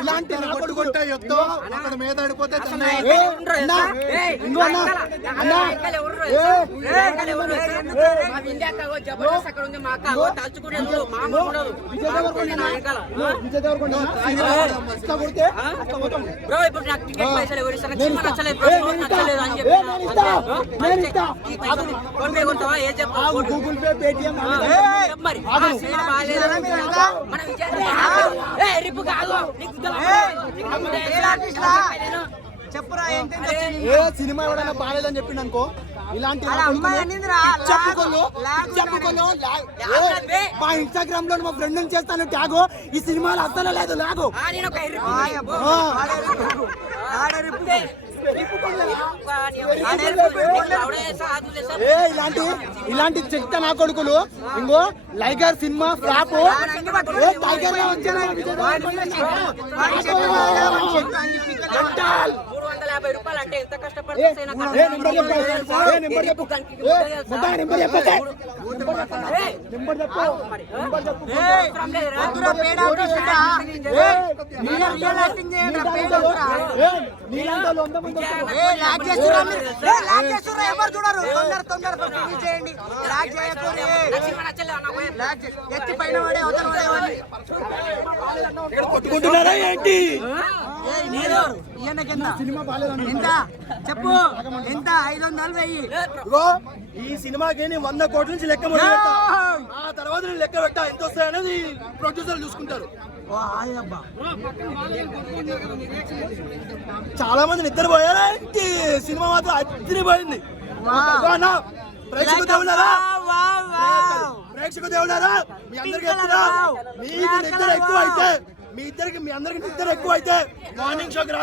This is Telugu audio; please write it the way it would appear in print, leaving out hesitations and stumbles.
ఇలాంటి నా కొడుకుంటే యుద్ధం అక్కడ మీద ఆడిపోతే గూగుల్ పే పేటిఎం చెప్పురా సినిమా ఎవడన్నా బాగాలేదని చెప్పిండు అనుకో ఇలాంటి మా ఇన్స్టాగ్రామ్ లో మా ఫ్రెండ్ చేస్తాను ట్యాగు ఈ సినిమాలో అస్సలు లేదు లాగు ఇలాంటి చెత్త నా కొడుకులు ఇంకో లైగర్ సినిమా ఫ్లాప్ టైగర్ గా వచ్చాడు ఎవరు చూడరు తొందర చేయండి ఎత్తి పైన పడే కొట్టుకుంటున్నారా ఏంటి ఎంత చెప్పు ఎంత 500 ఈ సినిమాకి నేను 100 కోట్ల నుంచి లెక్క మొదలుపెట్టా ఆ తర్వాత నేను లెక్క పెట్టా ఎంత వస్తాయనేది ప్రొడ్యూసర్లు చూసుకుంటారు చాలా మంది నిద్ర పోయారా ఏంటి సినిమా మాత్రం అదిరిపోయింది ప్రేక్షక దేవులారా మీ అందరికి మీకు నిద్ర ఎక్కువ అయితే మీ అందరికి నిద్ర ఎక్కువ అయితే మార్నింగ్ షోకి రా